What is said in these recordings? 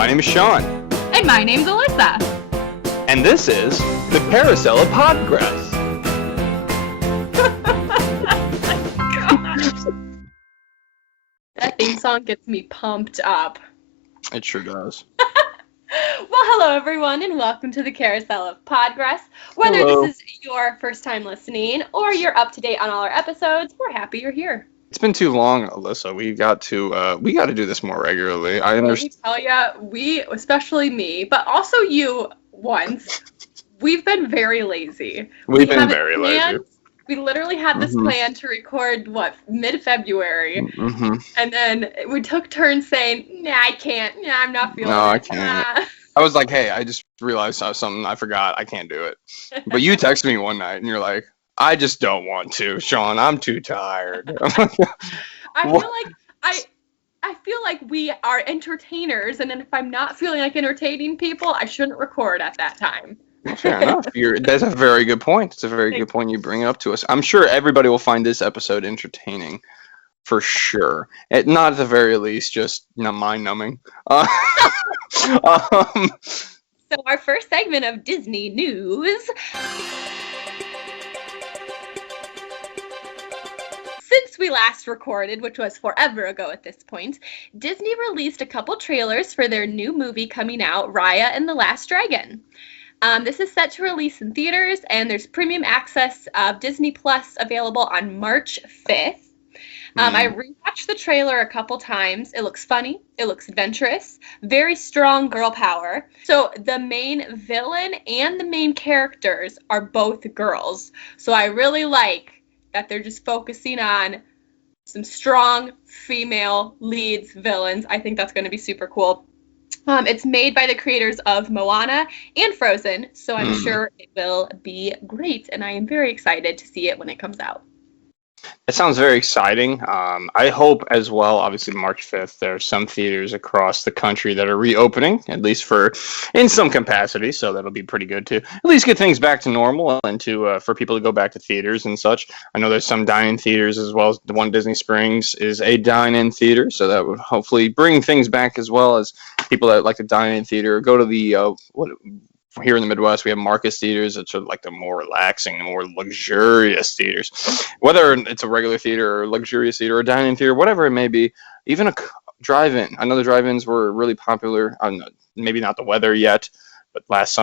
My name is Sean. And my name's Alyssa. And this is the Carousel of Podgress. That theme song gets me pumped up. It sure does. Well, hello everyone, and welcome to the Carousel of Podgress. Whether Hello. this is your first time listening or you're up to date on all our episodes, we're happy you're here. It's been too long, Alyssa. We got to do this more regularly. I Let me understand. tell ya, we, especially me, but also you once, we've been very lazy. We've been haven't very lazy. We literally had this plan to record, mid-February, and then we took turns saying, nah, I can't, nah, I'm not feeling it. No, I can't. Nah. I was like, hey, I just realized something. I forgot. I can't do it. But you texted me one night, and you're like, I just don't want to, Sean. I'm too tired. I feel like we are entertainers, and then if I'm not feeling like entertaining people, I shouldn't record at that time. Well, fair enough. That's a very good point. It's a very good point you bring up to us. I'm sure everybody will find this episode entertaining, for sure. Not at the very least, just mind-numbing. So our first segment of Disney news. Since we last recorded, which was forever ago at this point, Disney released a couple trailers for their new movie coming out, Raya and the Last Dragon. This is set to release in theaters, and there's premium access of Disney Plus available on March 5th. I rewatched the trailer a couple times. It looks funny. It looks adventurous. Very strong girl power. So the main villain and the main characters are both girls. So I really like that they're just focusing on some strong female leads, villains. I think that's going to be super cool. It's made by the creators of Moana and Frozen, so I'm sure it will be great, and I am very excited to see it when it comes out. That sounds very exciting. I hope as well, obviously March 5th, there are some theaters across the country that are reopening, at least in some capacity, so that'll be pretty good to at least get things back to normal and for people to go back to theaters and such. I know there's some dine-in theaters as well. As the one Disney Springs is a dine-in theater, so that would hopefully bring things back as well as people that like to dine in theater or go to the here in the Midwest, we have Marcus theaters. It's sort of like the more relaxing, the more luxurious theaters. Whether it's a regular theater or luxurious theater or a dining theater, whatever it may be, even a drive-in. I know the drive-ins were really popular. Maybe not the weather yet, but last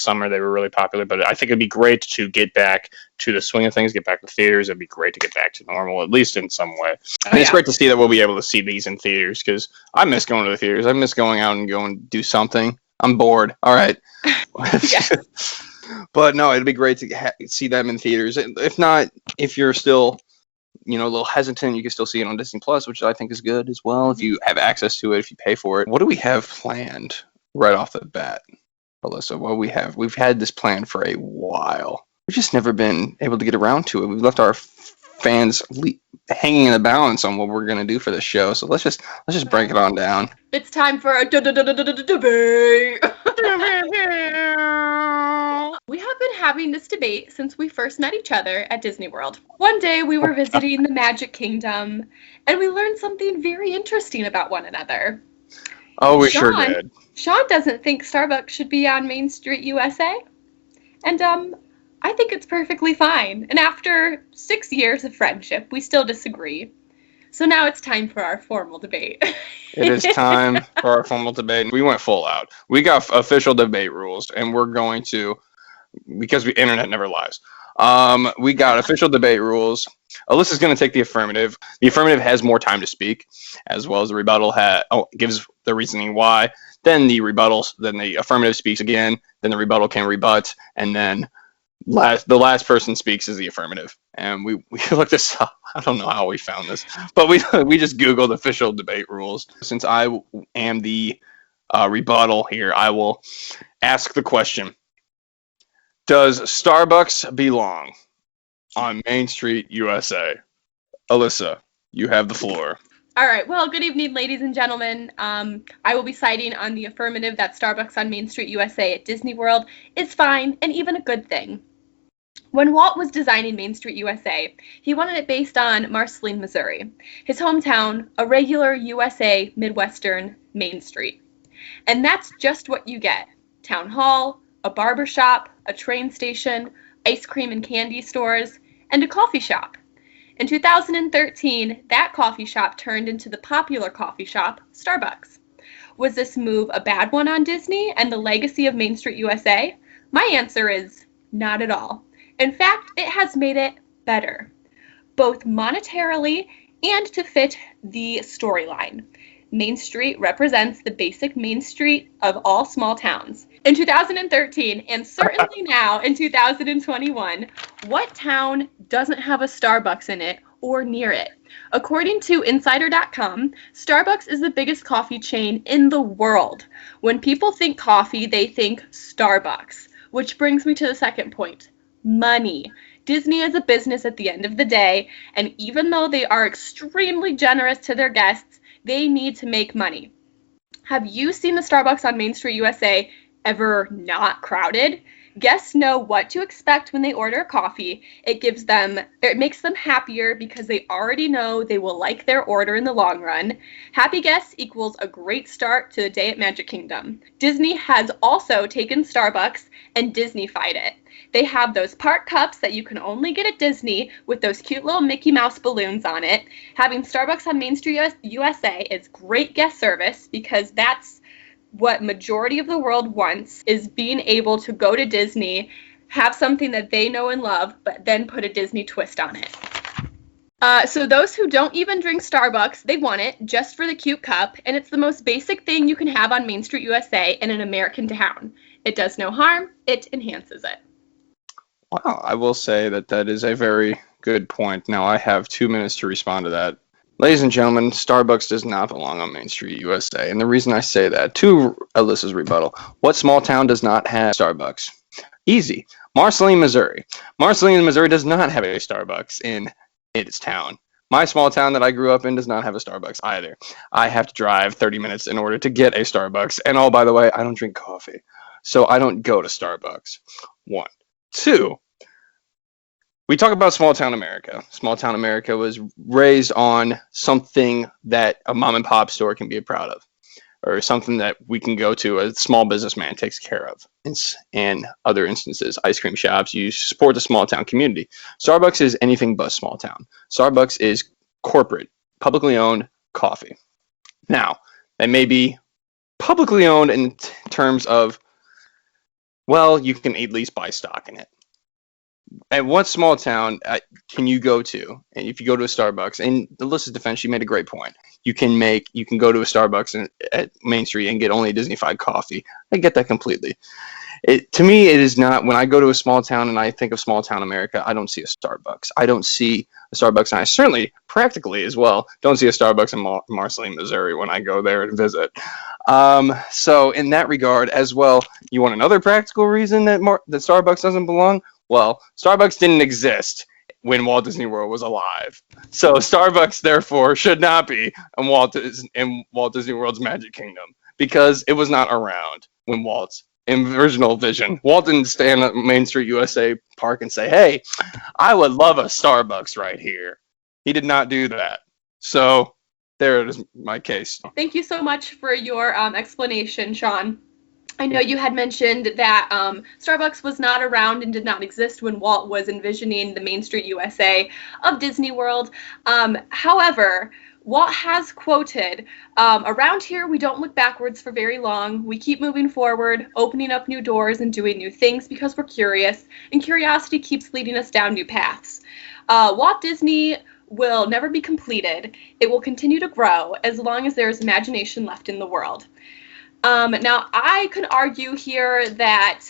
summer they were really popular. But I think it'd be great to get back to the swing of things, get back to theaters. It'd be great to get back to normal, at least in some way. And it's great to see that we'll be able to see these in theaters because I miss going to the theaters. I miss going out and going to do something. I'm bored. All right. But no, it'd be great to see them in theaters. If not, if you're still, a little hesitant, you can still see it on Disney Plus, which I think is good as well. If you have access to it, if you pay for it. What do we have planned right off the bat, Alyssa? What we've had this plan for a while. We've just never been able to get around to it. We've left our fans hanging in the balance on what we're gonna do for this show. So let's just break it on down. It's time for a debate. We have been having this debate since we first met each other at Disney World. One day we were visiting the Magic Kingdom, and we learned something very interesting about one another. Oh, we sure did. Sean doesn't think Starbucks should be on Main Street, USA, and I think it's perfectly fine. And after 6 years of friendship, we still disagree. So now it's time for our formal debate. It is time for our formal debate. We went full out. We got official debate rules, and we're going to, because the internet never lies. We got official debate rules. Alyssa's going to take the affirmative. The affirmative has more time to speak, as well as the rebuttal gives the reasoning why. Then the affirmative speaks again. Then the rebuttal can rebut, and then the last person speaks is the affirmative. And we looked this up. I don't know how we found this, but we just Googled official debate rules. Since I am the rebuttal here, I will ask the question: does Starbucks belong on Main Street, USA? Alyssa, you have the floor. All right. Well, good evening, ladies and gentlemen. I will be citing on the affirmative that Starbucks on Main Street, USA at Disney World is fine and even a good thing. When Walt was designing Main Street, USA, he wanted it based on Marceline, Missouri, his hometown, a regular USA Midwestern Main Street. And that's just what you get. Town hall, a barber shop, a train station, ice cream and candy stores, and a coffee shop. In 2013, that coffee shop turned into the popular coffee shop, Starbucks. Was this move a bad one on Disney and the legacy of Main Street USA? My answer is not at all. In fact, it has made it better, both monetarily and to fit the storyline. Main Street represents the basic Main Street of all small towns. In 2013, and certainly now in 2021, what town doesn't have a Starbucks in it or near it? According to Insider.com, Starbucks is the biggest coffee chain in the world. When people think coffee, they think Starbucks, which brings me to the second point, money. Disney is a business at the end of the day, and even though they are extremely generous to their guests, they need to make money. Have you seen the Starbucks on Main Street USA ever not crowded? Guests know what to expect when they order a coffee. It makes them happier because they already know they will like their order in the long run. Happy guests equals a great start to the day at Magic Kingdom. Disney has also taken Starbucks and Disneyfied it. They have those park cups that you can only get at Disney with those cute little Mickey Mouse balloons on it. Having Starbucks on Main Street USA is great guest service because that's what majority of the world wants, is being able to go to Disney, have something that they know and love, but then put a Disney twist on it. So those who don't even drink Starbucks, they want it just for the cute cup, and it's the most basic thing you can have on Main Street USA in an American town. It does no harm, it enhances it. Wow, I will say that is a very good point. Now, I have 2 minutes to respond to that. Ladies and gentlemen, Starbucks does not belong on Main Street USA. And the reason I say that, to Alyssa's rebuttal, what small town does not have Starbucks? Easy. Marceline, Missouri. Marceline, Missouri does not have a Starbucks in its town. My small town that I grew up in does not have a Starbucks either. I have to drive 30 minutes in order to get a Starbucks. And oh, by the way, I don't drink coffee. So I don't go to Starbucks. 1. 2. We talk about small town America. Small town America was raised on something that a mom and pop store can be proud of, or something that we can go to, a small businessman takes care of. In other instances, ice cream shops, you support the small town community. Starbucks is anything but small town. Starbucks is corporate, publicly owned coffee. Now, that may be publicly owned in terms of, well, you can at least buy stock in it. And what small town can you go to? And if you go to a Starbucks, and Alyssa's defense, she made a great point. You can go to a Starbucks at Main Street and get only a Disney-fied coffee. I get that completely. To me, it is not. When I go to a small town and I think of small town America, I don't see a Starbucks. I don't see a Starbucks, and I certainly, practically as well, don't see a Starbucks in Marceline, Missouri when I go there and visit. So in that regard as well, you want another practical reason that Starbucks doesn't belong? Well, Starbucks didn't exist when Walt Disney World was alive. So Starbucks, therefore, should not be in Walt Disney World's Magic Kingdom because it was not around when Walt's original vision. Walt didn't stand at Main Street USA Park and say, hey, I would love a Starbucks right here. He did not do that. So there it is, my case. Thank you so much for your explanation, Sean. I know you had mentioned that Starbucks was not around and did not exist when Walt was envisioning the Main Street USA of Disney World. However, Walt has quoted, around here we don't look backwards for very long. We keep moving forward, opening up new doors and doing new things because we're curious, and curiosity keeps leading us down new paths. Walt Disney will never be completed. It will continue to grow as long as there is imagination left in the world. Now, I could argue here that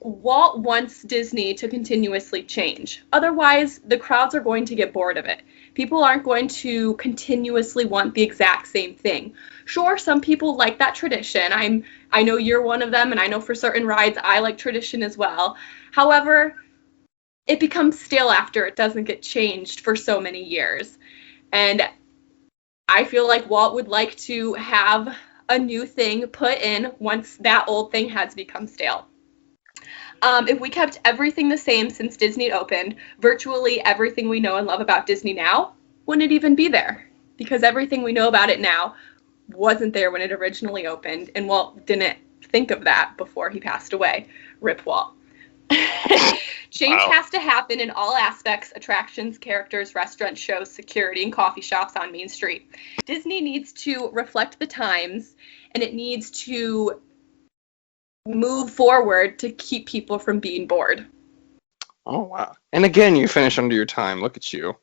Walt wants Disney to continuously change. Otherwise, the crowds are going to get bored of it. People aren't going to continuously want the exact same thing. Sure, some people like that tradition. I know you're one of them, and I know for certain rides I like tradition as well. However, it becomes stale after it doesn't get changed for so many years. And I feel like Walt would like to have a new thing put in once that old thing has become stale. If we kept everything the same since Disney opened, virtually everything we know and love about Disney now wouldn't even be there, because everything we know about it now wasn't there when it originally opened, and Walt didn't think of that before he passed away. Rip Walt. Change Wow. has to happen in all aspects: attractions, characters, restaurants, shows, security, and coffee shops on Main Street. Disney needs to reflect the times, and it needs to move forward to keep people from being bored. Oh, wow. And again, you finish under your time. Look at you.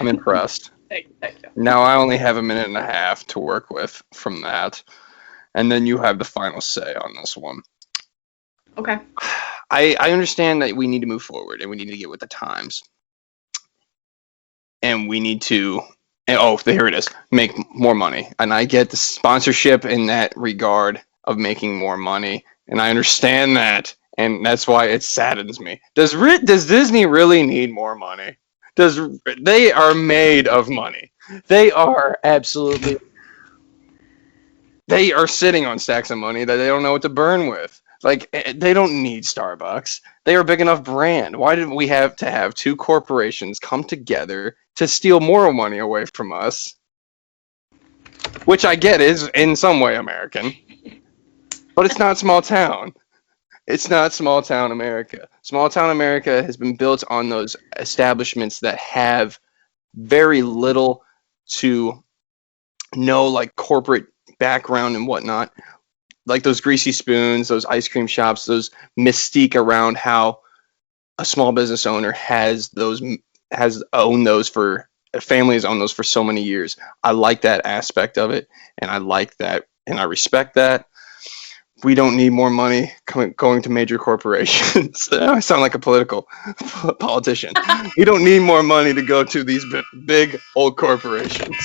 I'm impressed. Thank you. Now I only have a minute and a half to work with from that. And then you have the final say on this one. Okay. I understand that we need to move forward and we need to get with the times. And we need to, oh, here it is, make more money. And I get the sponsorship in that regard of making more money. And I understand that. And that's why it saddens me. Does Disney really need more money? They are made of money. They are absolutely. They are sitting on stacks of money that they don't know what to burn with. Like, they don't need Starbucks. They are a big enough brand. Why did we have to have two corporations come together to steal more money away from us? Which I get is in some way American. But it's not small town. It's not small town America. Small town America has been built on those establishments that have very little to no like corporate background and whatnot. Like those greasy spoons, those ice cream shops, those mystique around how a small business owner has owned those for families owned those for so many years. I like that aspect of it, and I like that, and I respect that. We don't need more money going to major corporations. I sound like a politician. We don't need more money to go to these big old corporations.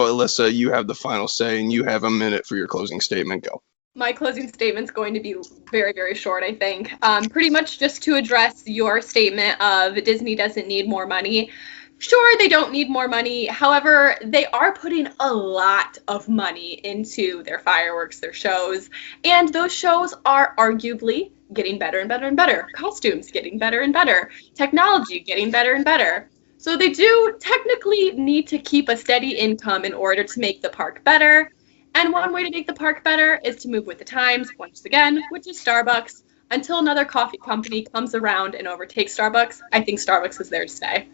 Well, Alyssa, you have the final say, and you have a minute for your closing statement. Go. My closing statement's going to be very, very short, I think. Pretty much just to address your statement of Disney doesn't need more money. Sure, they don't need more money. However, they are putting a lot of money into their fireworks, their shows, and those shows are arguably getting better and better and better. Costumes getting better and better. Technology getting better and better. So they do technically need to keep a steady income in order to make the park better. And one way to make the park better is to move with the times, once again, which is Starbucks. Until another coffee company comes around and overtakes Starbucks, I think Starbucks is there to stay.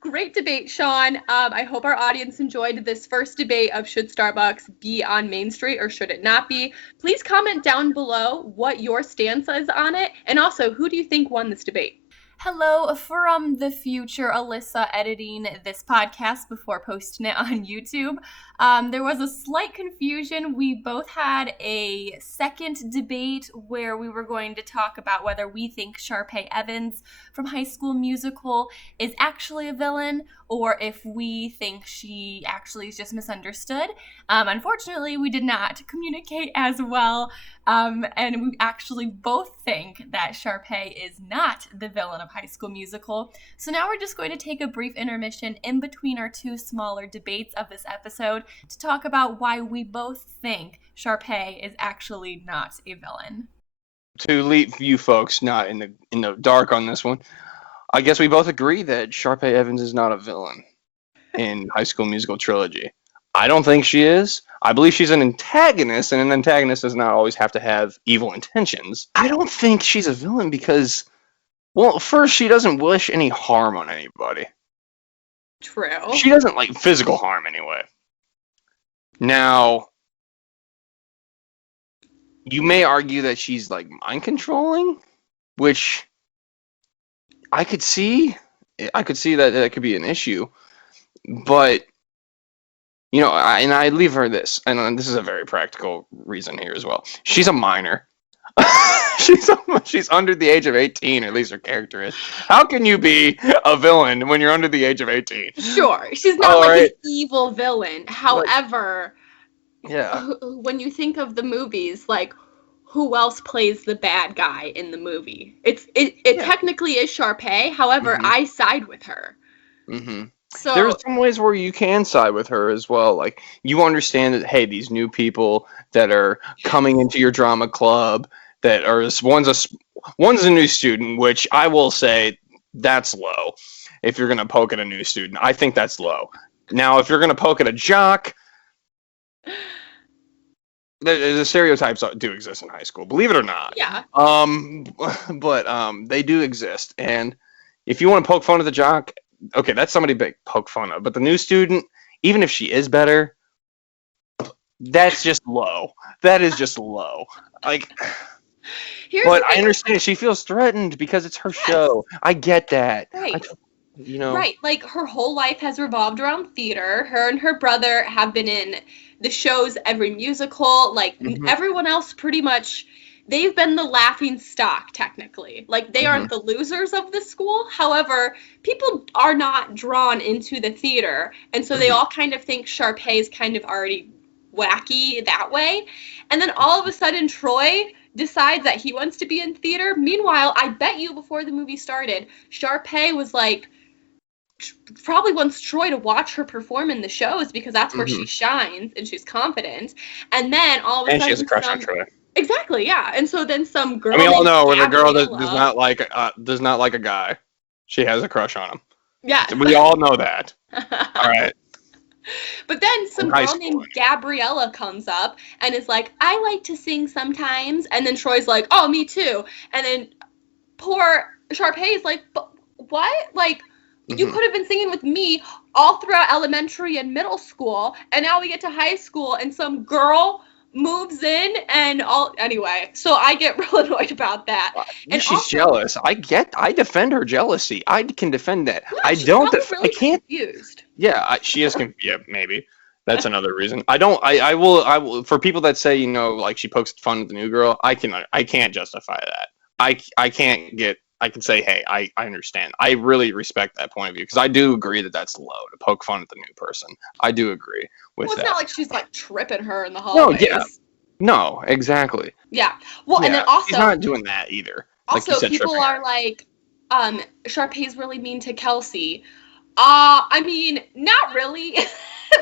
Great debate, Sean. I hope our audience enjoyed this first debate of should Starbucks be on Main Street or should it not be. Please comment down below what your stance is on it. And also, who do you think won this debate? Hello from the future, Alyssa, editing this podcast before posting it on YouTube. There was a slight confusion. We both had a second debate where we were going to talk about whether we think Sharpay Evans from High School Musical is actually a villain or if we think she actually is just misunderstood. Unfortunately, we did not communicate as well. And we actually both think that Sharpay is not the villain of High School Musical. So now we're just going to take a brief intermission in between our two smaller debates of this episode to talk about why we both think Sharpay is actually not a villain. To leave you folks not in the dark on this one, I guess we both agree that Sharpay Evans is not a villain in High School Musical trilogy. I don't think she is. I believe she's an antagonist, and an antagonist does not always have to have evil intentions. I don't think she's a villain because, well, first, she doesn't wish any harm on anybody. True. She doesn't like physical harm anyway. Now, you may argue that she's like mind controlling, which I could see. I could see that that could be an issue, but you know, I leave her this, and this is a very practical reason here as well. She's a minor. She's under the age of 18, at least her character is. How can you be a villain when you're under the age of 18? Sure, she's not an evil villain. However, yeah, when you think of the movies, like, who else plays the bad guy in the movie? It technically is Sharpay. However, I side with her. Mm-hmm. So there's some ways where you can side with her as well. Like, you understand that, hey, these new people that are coming into your drama club that are one's a new student, which I will say that's low. If you're gonna poke at a new student, I think that's low. Now, if you're gonna poke at a jock, the stereotypes do exist in high school, believe it or not. Yeah. But they do exist, and if you want to poke fun at the jock, okay, that's somebody big poke fun of. But the new student, even if she is better, that's just low. That is just low. Like, but I understand she feels threatened because it's her show. I get that. Right. Right. Like, her whole life has revolved around theater. Her and her brother have been in the shows, every musical. Like, everyone else pretty much, they've been the laughing stock, technically. Like, they aren't the losers of the school. However, people are not drawn into the theater. And so they all kind of think Sharpay is kind of already wacky that way. And then all of a sudden, Troy decides that he wants to be in theater. Meanwhile, I bet you before the movie started, Sharpay was like, probably wants Troy to watch her perform in the shows because that's where she shines and she's confident. And then all of a sudden, she has a crush on Troy. Exactly, yeah. And so then some girl. We all know when a girl that does not like a guy, she has a crush on him. Yeah. We all know that. All right. But then some girl named Gabriella comes up and is like, I like to sing sometimes. And then Troy's like, oh, me too. And then poor Sharpay is like, what? Like, you could have been singing with me all throughout elementary and middle school, and now we get to high school, and some girl moves in, and all. Anyway, so I get real annoyed about that. And she's jealous. I defend her jealousy. I can defend that. No, I don't. Really I can't. Confused. Yeah, she is confused. Yeah, maybe. That's another reason. I will. For people that say, like she pokes fun at the new girl, I can't justify that. I can't get. I can say, hey, I understand. I really respect that point of view because I do agree that that's low to poke fun at the new person. I do agree with that. Well, it's not like she's like tripping her in the hallways. No, yeah. No, exactly. Yeah. Well, and then also she's not doing that either. Also, like people are like, Sharpay's really mean to Kelsey. I mean, not really,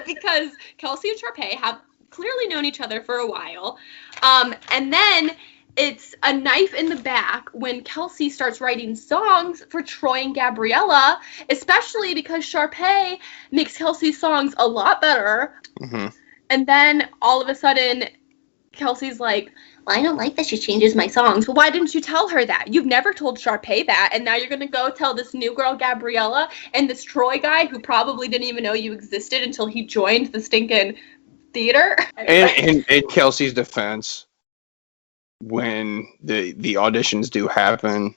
because Kelsey and Sharpay have clearly known each other for a while. And then it's a knife in the back when Kelsey starts writing songs for Troy and Gabriella, especially because Sharpay makes Kelsey's songs a lot better. And then all of a sudden, Kelsey's like, well, I don't like that she changes my songs. Well, why didn't you tell her that? You've never told Sharpay that, and now you're going to go tell this new girl, Gabriella, and this Troy guy who probably didn't even know you existed until he joined the stinking theater. And in Kelsey's defense, when the auditions do happen,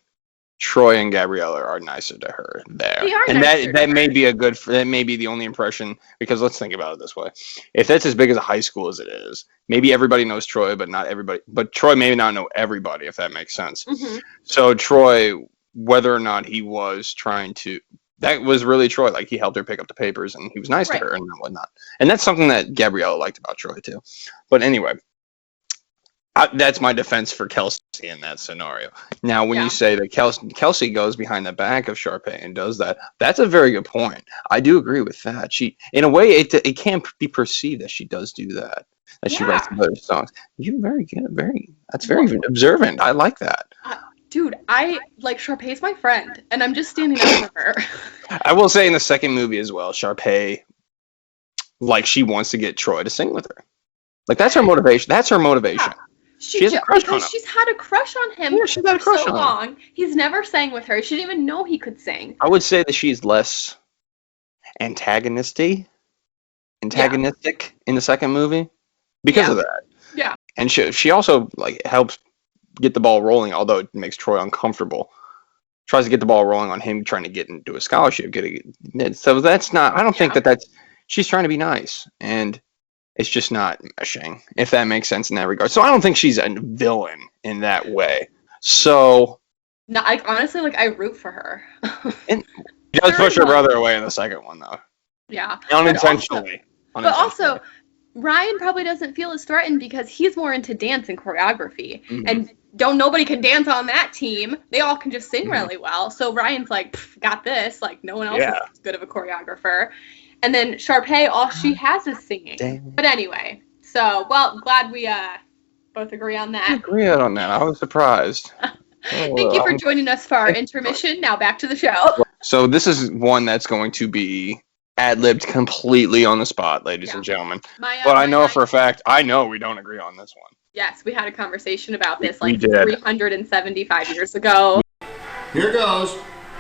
Troy and Gabriella are nicer to her there. They are and nicer that may be that may be the only impression, because let's think about it this way. If that's as big as a high school as it is, maybe everybody knows Troy, but not everybody. But Troy may not know everybody, if that makes sense. So Troy, whether or not he was trying to, that was really Troy. Like, he helped her pick up the papers and he was nice to her and whatnot. And that's something that Gabriella liked about Troy too. But anyway, that's my defense for Kelsey in that scenario. Now, when you say that Kelsey goes behind the back of Sharpay and does that, that's a very good point. I do agree with that. She, in a way, it can't be perceived that she does do that. That she writes other songs. You're very good. That's very observant. I like that. Dude, I like Sharpay's my friend, and I'm just standing up for her. I will say in the second movie as well, Sharpay, like, she wants to get Troy to sing with her. Like, that's her motivation. That's her motivation. Yeah. She has a crush on him. She's had a crush on him for so long. He's never sang with her. She didn't even know he could sing. I would say that she's less antagonistic in the second movie because of that. Yeah. And she also, like, helps get the ball rolling, although it makes Troy uncomfortable. Tries to get the ball rolling on him trying to get into a scholarship. So that's not, I don't think that's, she's trying to be nice. And it's just not meshing, if that makes sense in that regard. So I don't think she's a villain in that way. So, no, honestly, I root for her. And she does push her brother away in the second one, though. Yeah. Unintentionally. But also, Ryan probably doesn't feel as threatened because he's more into dance and choreography. And nobody can dance on that team. They all can just sing really well. So Ryan's like, got this. Like, no one else is as good of a choreographer. And then Sharpay, all she has is singing. Damn. But anyway, so, glad we both agree on that. I agree on that. I was surprised. Thank you for joining us for our intermission. Now back to the show. So this is one that's going to be ad-libbed completely on the spot, ladies and gentlemen. But I know for a fact, we don't agree on this one. Yes, we had a conversation about this We like did. 375 years ago. Here goes.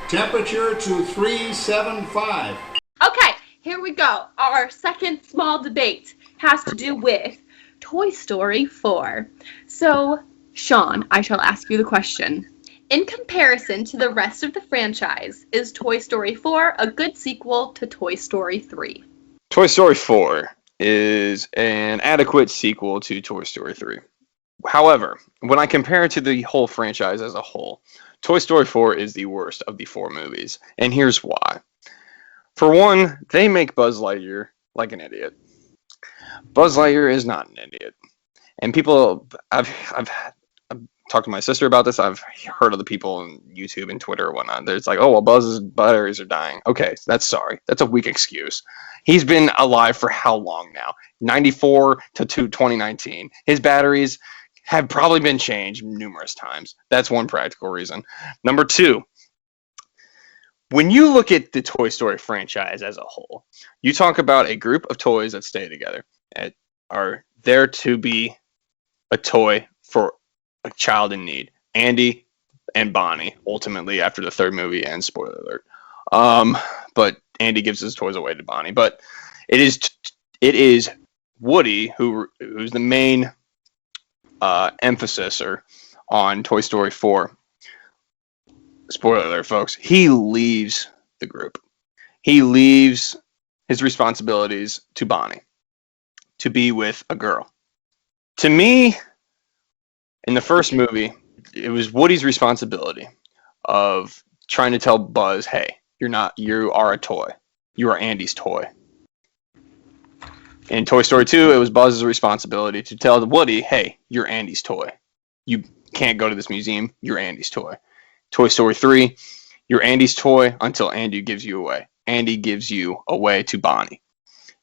Temperature to 375. Okay, here we go. Our second small debate has to do with Toy Story 4. So, Sean, I shall ask you the question. In comparison to the rest of the franchise, is Toy Story 4 a good sequel to Toy Story 3? Toy Story 4 is an adequate sequel to Toy Story 3. However, when I compare it to the whole franchise as a whole, Toy Story 4 is the worst of the 4 movies, and here's why. For one, they make Buzz Lightyear like an idiot. Buzz Lightyear is not an idiot. And people, I've talked to my sister about this. I've heard other people on YouTube and Twitter and whatnot. There's like, oh, well, Buzz's batteries are dying. Okay, that's a weak excuse. He's been alive for how long now? 94 to 2019. His batteries have probably been changed numerous times. That's one practical reason. Number two, when you look at the Toy Story franchise as a whole, you talk about a group of toys that stay together and are there to be a toy for a child in need. Andy and Bonnie, ultimately, after the third movie ends, spoiler alert. But Andy gives his toys away to Bonnie. But it is Woody who's the main emphasis on Toy Story 4. Spoiler alert, folks. He leaves the group. He leaves his responsibilities to Bonnie to be with a girl. To me, in the first movie, it was Woody's responsibility of trying to tell Buzz, hey, you are a toy. You are Andy's toy. In Toy Story 2, it was Buzz's responsibility to tell Woody, hey, you're Andy's toy. You can't go to this museum. You're Andy's toy. Toy Story 3, you're Andy's toy until Andy gives you away. Andy gives you away to Bonnie.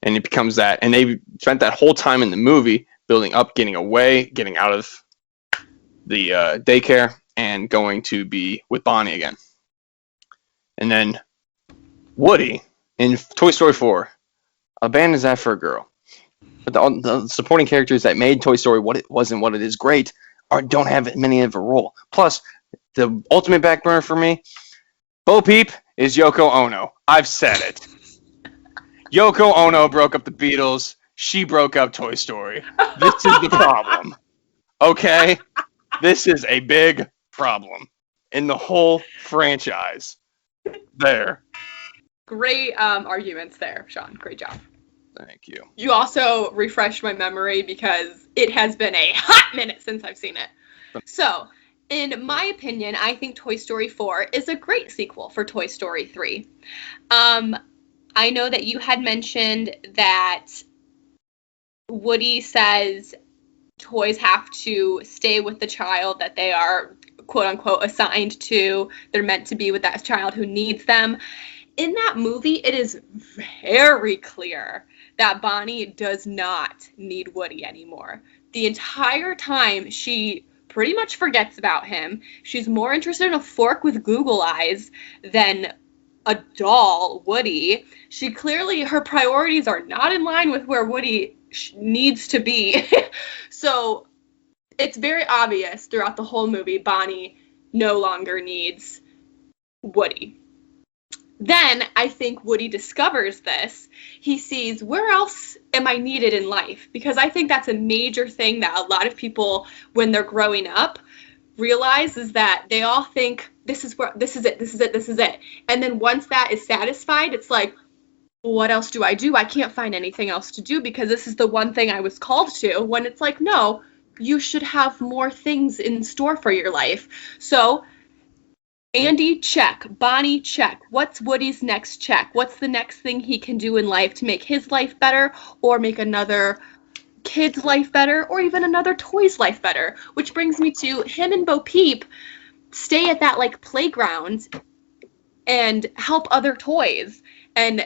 And it becomes that. And they spent that whole time in the movie building up, getting away, getting out of the daycare, and going to be with Bonnie again. And then Woody, in Toy Story 4, abandons that for a girl. But the supporting characters that made Toy Story what it was and what it is great don't have many of a role. Plus, the ultimate back burner for me, Bo Peep is Yoko Ono. I've said it. Yoko Ono broke up the Beatles. She broke up Toy Story. This is the problem. Okay? This is a big problem in the whole franchise. There. Great arguments there, Sean. Great job. Thank you. You also refreshed my memory because it has been a hot minute since I've seen it. So, in my opinion, I think Toy Story 4 is a great sequel for Toy Story 3. I know that you had mentioned that Woody says toys have to stay with the child that they are, quote unquote, assigned to. They're meant to be with that child who needs them. In that movie, it is very clear that Bonnie does not need Woody anymore. The entire time, she pretty much forgets about him. She's more interested in a fork with Google eyes than a doll, Woody. Her priorities are not in line with where Woody needs to be. So it's very obvious throughout the whole movie, Bonnie no longer needs Woody. Then I think Woody discovers this. He sees, where else am I needed in life? Because I think that's a major thing that a lot of people, when they're growing up, realize is that they all think, this is it. And then once that is satisfied, it's like, what else do? I can't find anything else to do because this is the one thing I was called to. When it's like, no, you should have more things in store for your life. So Andy, check. Bonnie, check. What's Woody's next check? What's the next thing he can do in life to make his life better or make another kid's life better or even another toy's life better? Which brings me to him and Bo Peep stay at that like playground and help other toys and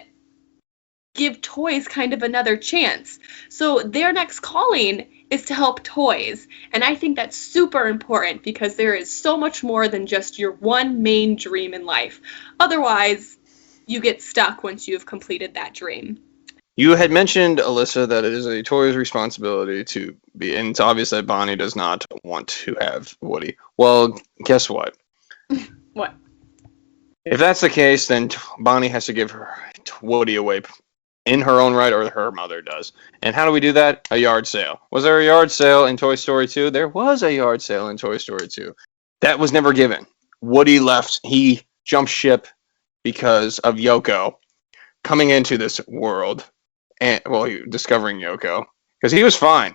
give toys kind of another chance. So their next calling is to help toys. And I think that's super important because there is so much more than just your one main dream in life. Otherwise, you get stuck once you've completed that dream. You had mentioned, Alyssa, that it is a toy's responsibility to be, and it's obvious that Bonnie does not want to have Woody. Well, guess what? What? If that's the case, then Bonnie has to give her Woody away in her own right, or her mother does. And how do we do that? A yard sale. Was there a yard sale in Toy Story 2? There was a yard sale in Toy Story 2. That was never given. Woody left. He jumped because of Yoko coming into this world. And discovering Yoko, because he was fine.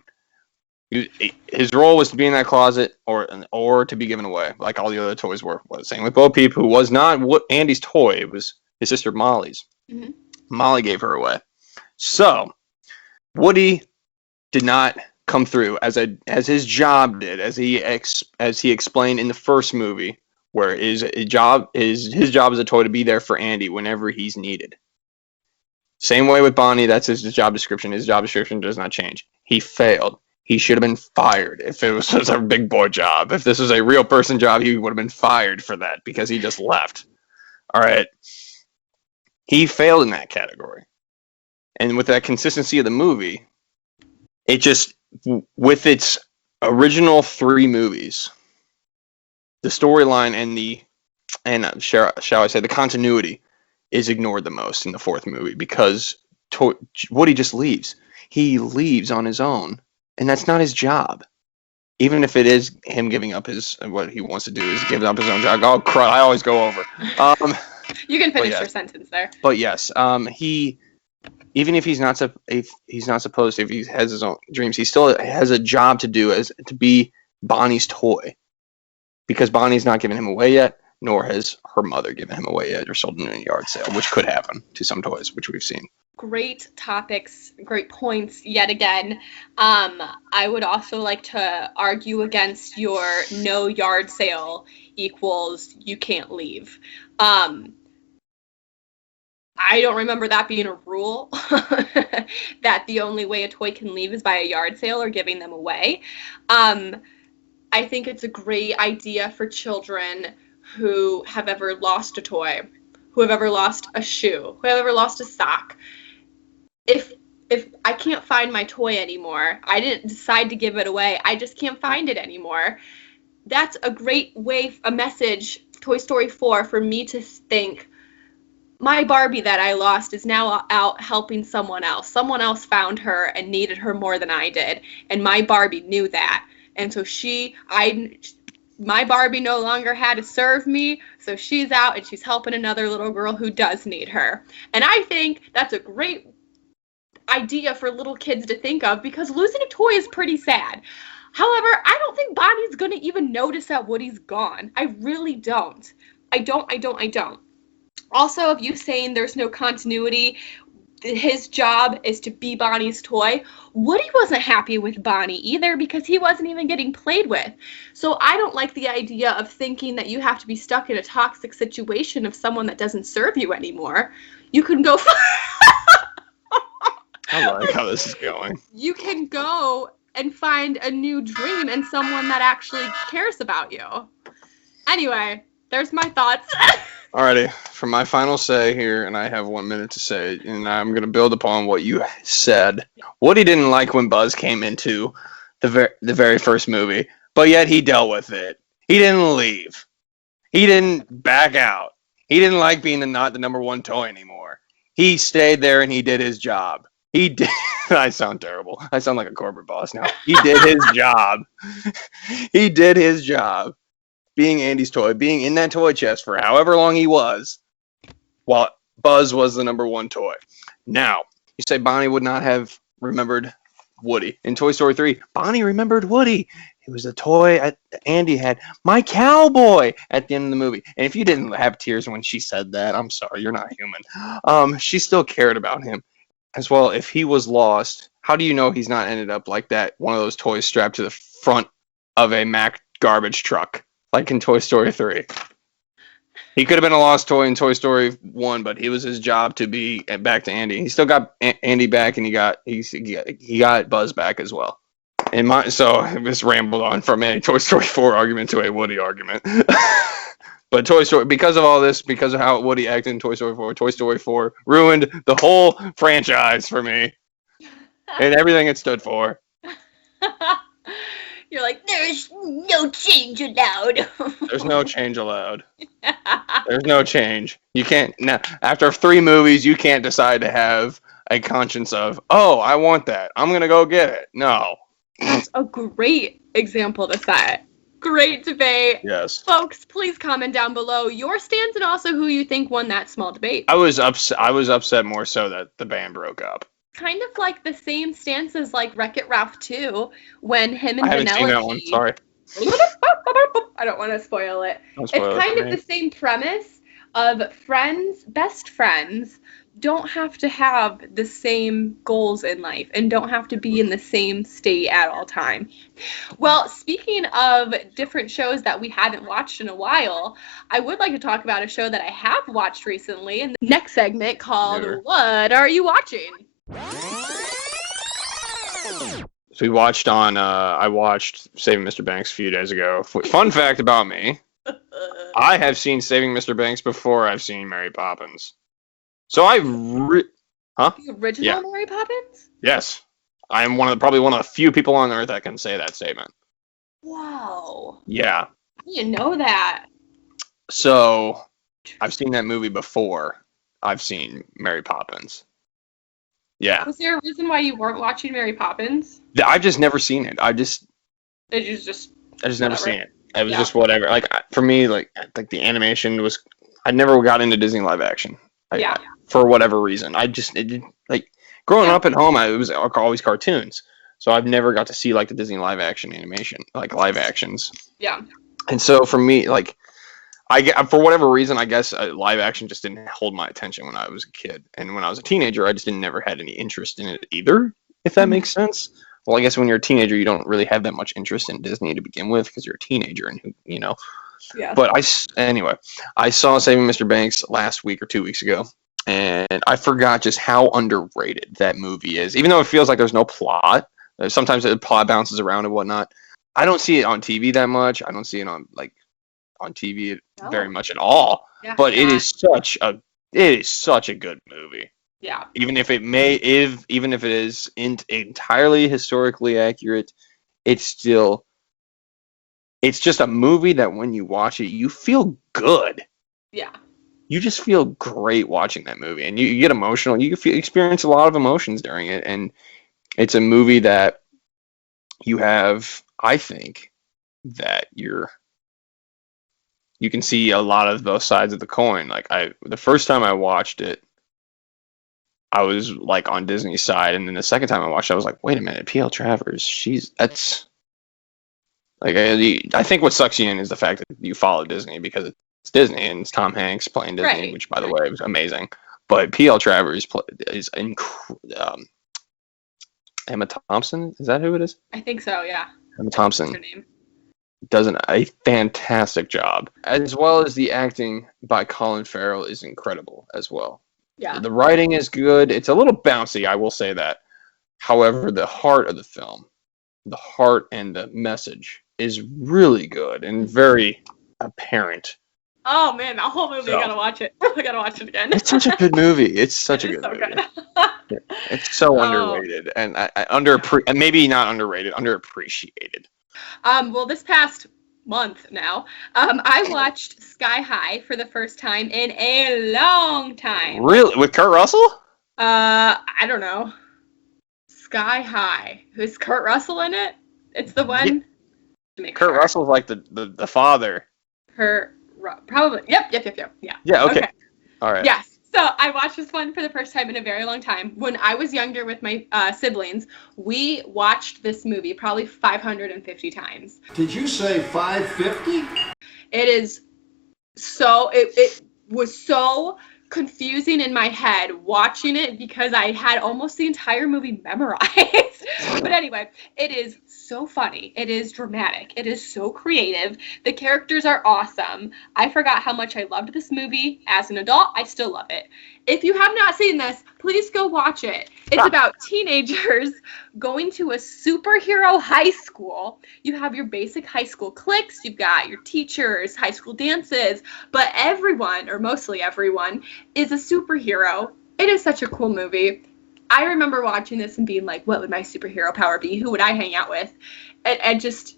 His role was to be in that closet or to be given away, like all the other toys were. Well, same with Bo Peep, who was not Andy's toy. It was his sister Molly's. Mm-hmm. Molly gave her away. So Woody did not come through as his job did, as he explained in the first movie, where his job as a toy to be there for Andy whenever he's needed. Same way with Bonnie, that's his job description. His job description does not change. He failed. He should have been fired if it was a big boy job. If this was a real person job, he would have been fired for that because he just left. All right. He failed in that category. And with that consistency of the movie, it just, with its original 3 movies, the storyline and shall I say the continuity is ignored the most in the 4th movie, because Woody just leaves. He leaves on his own, and that's not his job. Even if it is him giving up what he wants to do is giving up his own job. Oh crap! I always go over. You can finish your sentence there. But yes, even if he's not supposed to, if he has his own dreams, he still has a job to do to be Bonnie's toy, because Bonnie's not giving him away yet. Nor has her mother given him away yet or sold him in a yard sale, which could happen to some toys, which we've seen. Great topics, great points yet again. I would also like to argue against your no yard sale equals you can't leave. I don't remember that being a rule, that the only way a toy can leave is by a yard sale or giving them away. I think it's a great idea for children who have ever lost a toy, who have ever lost a shoe, who have ever lost a sock. If I can't find my toy anymore, I didn't decide to give it away, I just can't find it anymore. That's a great way, a message, Toy Story 4, for me to think, my Barbie that I lost is now out helping someone else. Someone else found her and needed her more than I did, and my Barbie knew that. And so my Barbie no longer had to serve me, so she's out and she's helping another little girl who does need her. And I think that's a great idea for little kids to think of, because losing a toy is pretty sad. However, I don't think Bonnie's going to even notice that Woody's gone. I really don't. I don't. Also, of you saying there's no continuity, his job is to be Bonnie's toy. Woody wasn't happy with Bonnie either, because he wasn't even getting played with. So I don't like the idea of thinking that you have to be stuck in a toxic situation of someone that doesn't serve you anymore. You can go I like how this is going. You can go and find a new dream and someone that actually cares about you. Anyway, there's my thoughts. Alrighty, for my final say here, and I have 1 minute to say, and I'm going to build upon what you said. Woody didn't like when Buzz came into the very first movie, but yet he dealt with it. He didn't leave. He didn't back out. He didn't like being not the number 1 toy anymore. He stayed there and he did his job. He did. I sound terrible. I sound like a corporate boss now. He did his job. He did his job. Being Andy's toy, being in that toy chest for however long he was, while Buzz was the number 1 toy. Now, you say Bonnie would not have remembered Woody. In Toy Story 3, Bonnie remembered Woody. It was a toy Andy had, my cowboy, at the end of the movie. And if you didn't have tears when she said that, I'm sorry, you're not human. She still cared about him. As well, if he was lost, how do you know he's not ended up like that, one of those toys strapped to the front of a Mack garbage truck? Like in Toy Story 3. He could have been a lost toy in Toy Story 1, but it was his job to be back to Andy. He still got Andy back, and he got Buzz back as well. So I just rambled on from a Toy Story 4 argument to a Woody argument. But Toy Story, because of all this, because of how Woody acted in Toy Story 4 ruined the whole franchise for me and everything it stood for. You're like, there's no change allowed. There's no change allowed. There's no change. You can't now. After 3 movies, you can't decide to have a conscience of, oh, I want that. I'm gonna go get it. No. That's a great example to set. Great debate. Yes. Folks, please comment down below your stance and also who you think won that small debate. I was upset more so that the band broke up. Kind of like the same stance as like Wreck-It Ralph 2 when him and I haven't seen that one. Sorry. I don't want to spoil it. Don't spoil It's it kind for of me. the same premise of friends, best friends, don't have to have the same goals in life and don't have to be in the same state at all time. Well, speaking of different shows that we haven't watched in a while, I would like to talk about a show that I have watched recently in the next segment called Sure. What Are You Watching? So we watched on. I watched Saving Mr. Banks a few days ago. Fun fact about me: I have seen Saving Mr. Banks before I've seen Mary Poppins. So The original Yeah. Mary Poppins? Yes, I am probably one of the few people on earth that can say that statement. Wow. Yeah. I didn't know that. So I've seen that movie before I've seen Mary Poppins. Yeah. Was there a reason why you weren't watching Mary Poppins? I've just never seen it. I just never whatever. seen it. It was Yeah. just whatever. Like for me, like the animation was. I never got into Disney live action. Yeah. For whatever reason, it didn't like growing up at home. It was always cartoons, so I've never got to see like the Disney live action animation, like live actions. Yeah. And so for me, like for whatever reason, I guess live action just didn't hold my attention when I was a kid, and when I was a teenager, I just never had any interest in it either. If that makes sense. Well, I guess when you're a teenager, you don't really have that much interest in Disney to begin with because you're a teenager and Yeah. But I saw Saving Mr. Banks last week or 2 weeks ago, and I forgot just how underrated that movie is. Even though it feels like there's no plot, sometimes the plot bounces around and whatnot. I don't see it on TV that much. I don't see it on TV very much at all. Yeah, But it is such a good movie. Yeah. Even if it isn't entirely historically accurate, it's just a movie that when you watch it, you feel good. Yeah. You just feel great watching that movie, and you get emotional. You experience a lot of emotions during it, and it's a movie that you have. I think that you can see a lot of both sides of the coin. Like the first time I watched it, I was like on Disney's side, and then the second time I watched it, I was like, wait a minute, P.L. Travers, that's like I think what sucks you in is the fact that you follow Disney because it's Disney and it's Tom Hanks playing Disney, Right. which by the way was amazing. But P.L. Travers is Emma Thompson. Is that who it is? I think so, yeah. Emma What's Thompson her name? does a fantastic job, as well as the acting by Colin Farrell is incredible as well. Yeah. The writing is good. It's a little bouncy, I will say that. However, the heart of the film, the heart and the message is really good and very apparent. Oh man, that whole movie, So- I gotta watch it. I gotta watch it again. It's such a good movie. It's such a It good is so movie. good. It's so Oh. underrated and maybe not underrated, underappreciated. Well, this past month now, I watched Sky High for the first time in a long time. Really, with Kurt Russell? I don't know. Sky High. Who's Kurt Russell in it? It's the one. To make Kurt sure. Russell's like the father. Probably. Yep. Yeah. Yeah. Okay. All right. Yes. So I watched this one for the first time in a very long time. When I was younger with my siblings, we watched this movie probably 550 times. Did you say 550? It is so, it was so confusing in my head watching it because I had almost the entire movie memorized. But anyway, it is so funny. It is dramatic. It is so creative. The characters are awesome. I forgot how much I loved this movie. As an adult, I still love it. If you have not seen this, please go watch it. It's about teenagers going to a superhero high school. You have your basic high school cliques, you've got your teachers, high school dances, but everyone, or mostly everyone, is a superhero. It is such a cool movie. I remember watching this and being like, what would my superhero power be? Who would I hang out with? And just,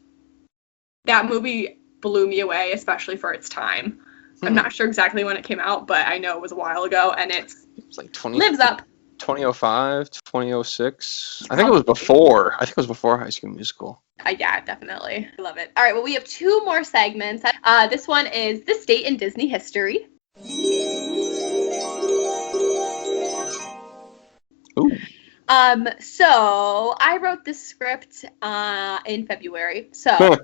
that movie blew me away, especially for its time. I'm not sure exactly when it came out, but I know it was a while ago, and it's like lives up. 2005, 2006. I think it was before High School Musical. Yeah, definitely. I love it. All right, well, we have 2 more segments. This one is This Date in Disney History. Ooh. So I wrote this script in February. So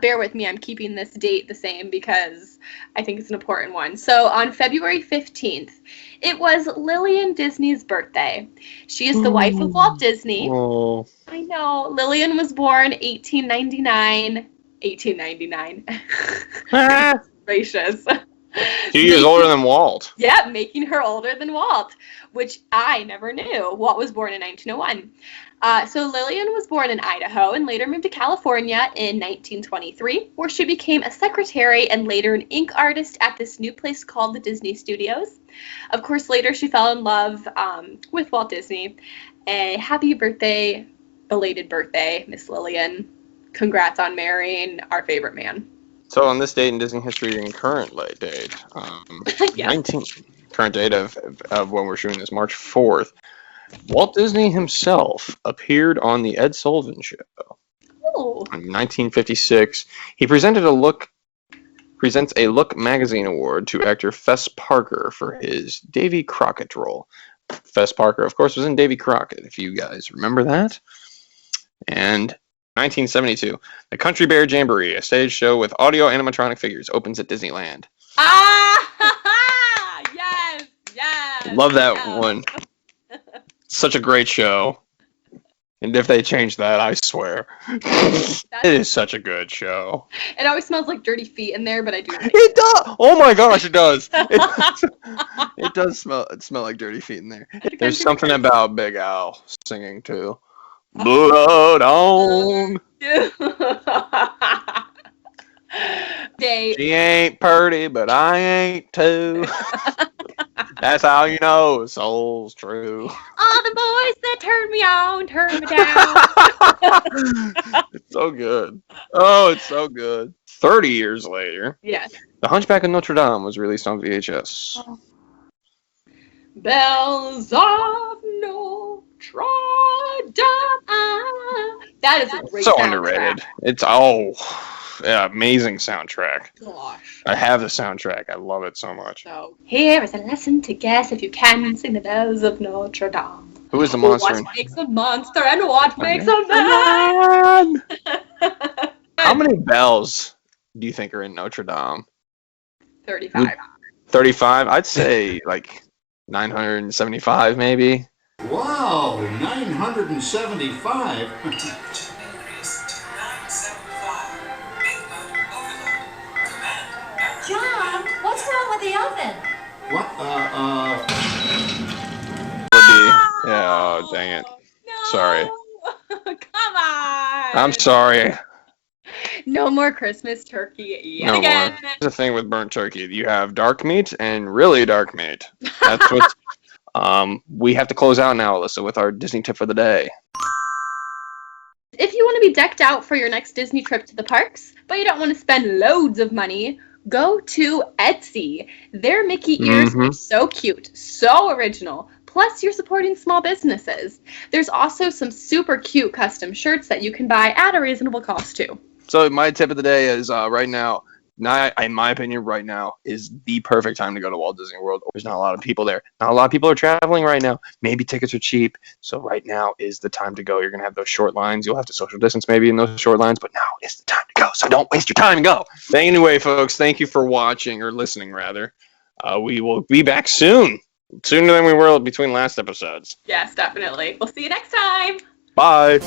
bear with me, I'm keeping this date the same because I think it's an important one. So on February 15th, it was Lillian Disney's birthday. She is the wife of Walt Disney. Oh. I know. Lillian was born 1899. 1899. Gracious. 2 years older than Walt. Yeah, making her older than Walt, which I never knew. Walt was born in 1901. So Lillian was born in Idaho and later moved to California in 1923, where she became a secretary and later an ink artist at this new place called the Disney Studios. Of course, later she fell in love with Walt Disney. A happy birthday, belated birthday, Miss Lillian. Congrats on marrying our favorite man. So on this date in Disney history and current date, Yeah. current date of when we're shooting this, March 4th, Walt Disney himself appeared on the Ed Sullivan Show. Ooh. In 1956, he presents a Look magazine award to actor Fess Parker for his Davy Crockett role. Fess Parker, of course, was in Davy Crockett, if you guys remember that. And 1972, the Country Bear Jamboree, a stage show with audio animatronic figures, opens at Disneyland. Yes, yes. Love that one. Such a great show. And if they change that, I swear. It is such a good show. It always smells like dirty feet in there, but I do like It does. Oh my gosh, it does. It does smell like dirty feet in there. There's something about Big Al singing too. Blood on. She ain't pretty, but I ain't too. That's how you know soul's true. All the boys that turn me on, turn me down. It's so good. Oh, it's so good. 30 years later, Yes. The Hunchback of Notre Dame was released on VHS. Bells of Notre Dame. That is a great So soundtrack. underrated. It's amazing soundtrack. Gosh. I have the soundtrack. I love it so much. So here is a lesson to guess if you can sing the bells of Notre Dame. Who is the monster? What makes a monster and what makes a man? How many bells do you think are in Notre Dame? 35. 35? I'd say like 975 maybe. Wow, 975? John, what's wrong with the oven? What? Yeah, oh, dang it. No. Sorry. Come on. I'm sorry. No more Christmas turkey yet No again. more. Here's the thing with burnt turkey. You have dark meat and really dark meat. That's what we have to close out now, Alyssa, with our Disney tip for the day. If you want to be decked out for your next Disney trip to the parks, but you don't want to spend loads of money, go to Etsy. Their Mickey ears are so cute, so original. Plus, you're supporting small businesses. There's also some super cute custom shirts that you can buy at a reasonable cost, too. So my tip of the day is right now, in my opinion, right now is the perfect time to go to Walt Disney World. There's not a lot of people there. Not a lot of people are traveling right now. Maybe tickets are cheap. So right now is the time to go. You're going to have those short lines. You'll have to social distance maybe in those short lines, but now is the time to go. So don't waste your time and go. Anyway, folks, thank you for watching or listening, rather. We will be back soon. Sooner than we were between last episodes. Yes, definitely. We'll see you next time. Bye.